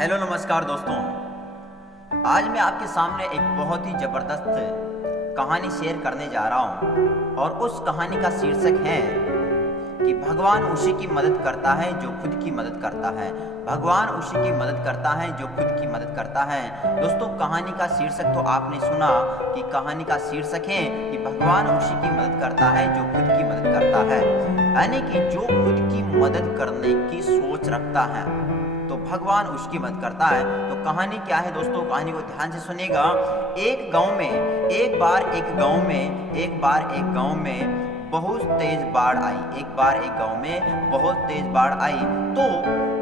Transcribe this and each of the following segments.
Hello नमस्कार दोस्तों। आज मैं आपके सामने एक बहुत ही ज़बरदस्त कहानी शेयर करने जा रहा हूँ और उस कहानी का शीर्षक है कि भगवान उसी की मदद करता है जो खुद की मदद करता है। भगवान उसी की मदद करता है जो खुद की मदद करता है। दोस्तों, कहानी का शीर्षक तो आपने सुना कि कहानी का शीर्षक है कि भगवान उसी की मदद करता है जो खुद की मदद करता है, यानी कि जो खुद की मदद करने की सोच रखता है तो भगवान उसकी मदद करता है। तो कहानी क्या है दोस्तों, कहानी को ध्यान से सुनिएगा। एक बार एक गांव में बहुत तेज बाढ़ आई। एक बार एक गांव में बहुत तेज बाढ़ आई तो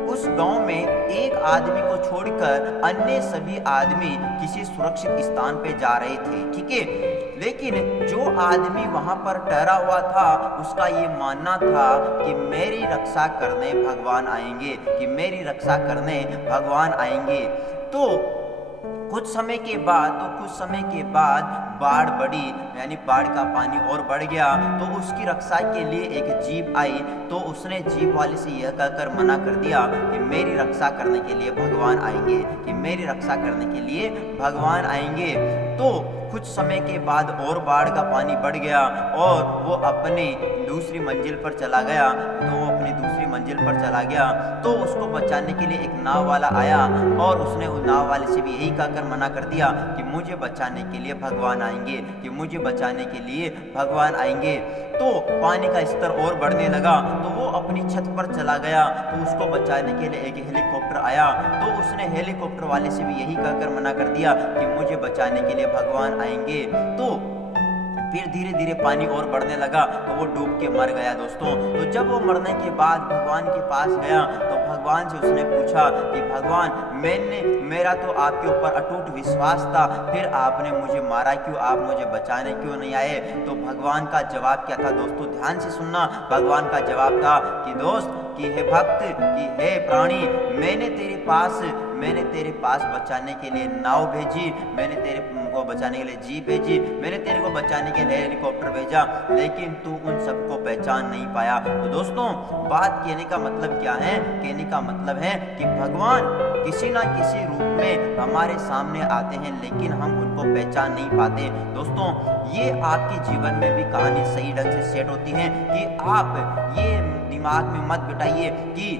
उस गांव में एक आदमी को छोड़कर अन्य सभी आदमी किसी सुरक्षित स्थान पे जा रहे थे, ठीक है। लेकिन जो आदमी वहां पर ठहरा हुआ था उसका ये मानना था कि मेरी रक्षा करने भगवान आएंगे, कि मेरी रक्षा करने भगवान आएंगे। तो कुछ समय के बाद बाढ़ बढ़ी, यानी बाढ़ का पानी और बढ़ गया। तो उसकी रक्षा के लिए एक जीप आई तो उसने जीप वाले से यह कहकर मना कर दिया कि मेरी रक्षा करने के लिए भगवान आएंगे, कि मेरी रक्षा करने के लिए भगवान आएंगे। तो कुछ समय के बाद और बाढ़ का पानी बढ़ गया और वो अपनी दूसरी मंजिल पर चला गया। तो उसको बचाने के लिए एक नाव वाला आया और उसने उस नाव वाले से भी यही कहकर मना कर दिया कि मुझे बचाने के लिए भगवान आएंगे, कि मुझे बचाने के लिए भगवान आएंगे। तो पानी का स्तर और बढ़ने लगा तो वो अपनी छत पर चला गया। तो उसको बचाने के लिए एक हेलीकॉप्टर आया तो उसने हेलीकॉप्टर वाले से भी यही कहकर मना कर दिया कि मुझे बचाने के लिए भगवान आएंगे। तो फिर धीरे धीरे पानी और बढ़ने लगा तो वो डूब के मर गया दोस्तों। तो जब वो मरने के बाद भगवान के पास गया तो भगवान से उसने पूछा कि भगवान, मेरा तो आपके ऊपर अटूट विश्वास था, फिर आपने मुझे मारा क्यों, आप मुझे बचाने क्यों नहीं आए। तो भगवान का जवाब क्या था दोस्तों, ध्यान से सुनना। भगवान का जवाब था कि दोस्त, कि हे भक्त, कि हे प्राणी, मैंने तेरे पास बचाने के लिए नाव भेजी, मैंने तेरे को बचाने के लिए जीप भेजी, मैंने तेरे को बचाने के लिए हेलीकॉप्टर भेजा, लेकिन तू उन सबको पहचान नहीं पाया। तो दोस्तों, बात कहने का मतलब क्या है? कहने का मतलब है कि भगवान किसी ना किसी रूप में हमारे सामने आते हैं लेकिन हम उनको पहचान नहीं पाते। दोस्तों, ये आपके जीवन में भी कहानी सही ढंग से सेट होती है कि आप ये दिमाग में मत बिठाइए कि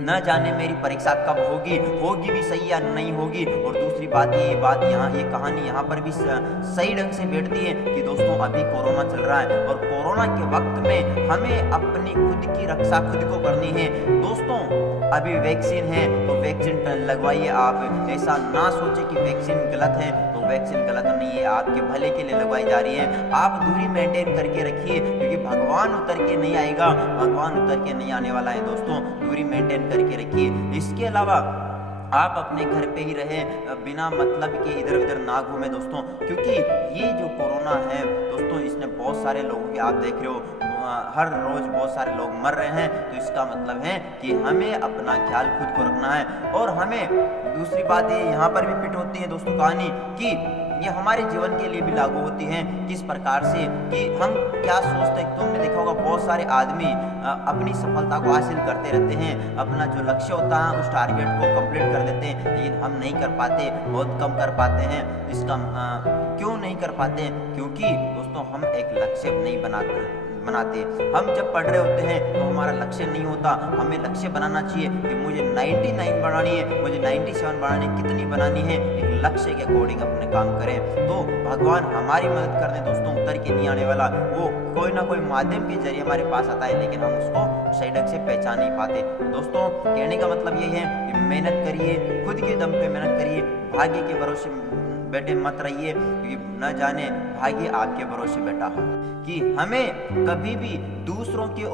न जाने मेरी परीक्षा कब होगी भी सही या नहीं होगी। और दूसरी बात ये कहानी यहाँ पर भी सही ढंग से बैठती है कि दोस्तों, अभी कोरोना चल रहा है और कोरोना के वक्त में हमें अपनी खुद की रक्षा खुद को करनी है। दोस्तों, अभी वैक्सीन है तो वैक्सीन लगवाइए। आप ऐसा ना सोचे कि वैक्सीन गलत है, तो वैक्सीन गलत नहीं है, आपके भले के लिए लगवाई जा रही है। आप दूरी मेंटेन करके रखिए क्योंकि भगवान उतर के नहीं आएगा, भगवान उतर के नहीं आने वाला है। दोस्तों, दूरी मेंटेन करके रखिए। इसके अलावा आप अपने घर पे ही रहे, बिना मतलब के इधर उधर ना घूमे दोस्तों, क्योंकि ये जो कोरोना है दोस्तों, इसने बहुत सारे लोगों के, आप देख रहे हो हर रोज बहुत सारे लोग मर रहे हैं। तो इसका मतलब है कि हमें अपना ख्याल खुद को रखना है। और हमें दूसरी बात ये यहाँ पर भी फिट होती है दोस्तों कहानी कि ये हमारे जीवन के लिए भी लागू होती हैं। किस प्रकार से कि हम क्या सोचते हैं। तुमने देखा होगा बहुत सारे आदमी अपनी सफलता को हासिल करते रहते हैं, अपना जो लक्ष्य होता है उस टारगेट को कंप्लीट कर लेते हैं, लेकिन हम नहीं कर पाते, बहुत कम कर पाते हैं। इसका क्यों नहीं कर पाते? क्योंकि दोस्तों, हम एक लक्ष्य नहीं बनाते। हम जब पढ़ रहे होते हैं तो हमारा लक्ष्य नहीं होता। हमें लक्ष्य बनाना चाहिए कि मुझे 99 बनानी है, मुझे 97 बनानी, कितनी बनानी है, एक लक्ष्य के अकॉर्डिंग अपने काम करें। तो भगवान हमारी मदद करने दोस्तों उतर के नहीं आने वाला, वो कोई ना कोई माध्यम के जरिए हमारे पास आता है, लेकिन हम उसको सही ढंग से पहचान नहीं पाते। तो दोस्तों, कहने का मतलब यही है कि मेहनत करिए, खुद के दम पे मेहनत करिए, भाग्य के भरोसे बैठे मत रहिए, क्योंकि न जाने भाग्य आपके भरोसे बैठा हो। कि हमें कभी भी दूसरों के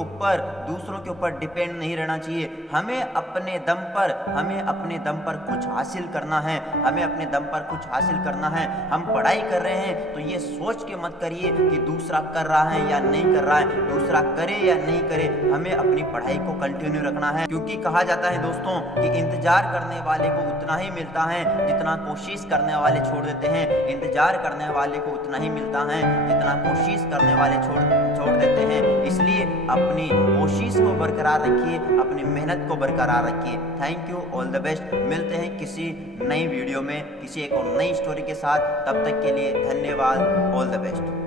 ऊपर डिपेंड नहीं रहना चाहिए। हमें अपने दम पर कुछ हासिल करना है, हम पढ़ाई कर रहे हैं तो ये सोच के मत करिए कि दूसरा कर रहा है या नहीं कर रहा है, दूसरा करे या नहीं करे। हमें अपनी पढ़ाई को कंटिन्यू रखना है, क्योंकि कहा जाता है दोस्तों कि इंतजार करने वाले को उतना ही मिलता है जितना कोशिश करने वाले छोड़ देते हैं। इंतजार करने वाले को उतना ही मिलता है जितना कोशिश करने वाले छोड़ देते हैं। इसलिए अपनी कोशिश को बरकरार रखिए, अपनी मेहनत को बरकरार रखिए। Thank you, all the best. मिलते हैं किसी नई वीडियो में, किसी एक और नई स्टोरी के साथ। तब तक के लिए धन्यवाद, ऑल द बेस्ट।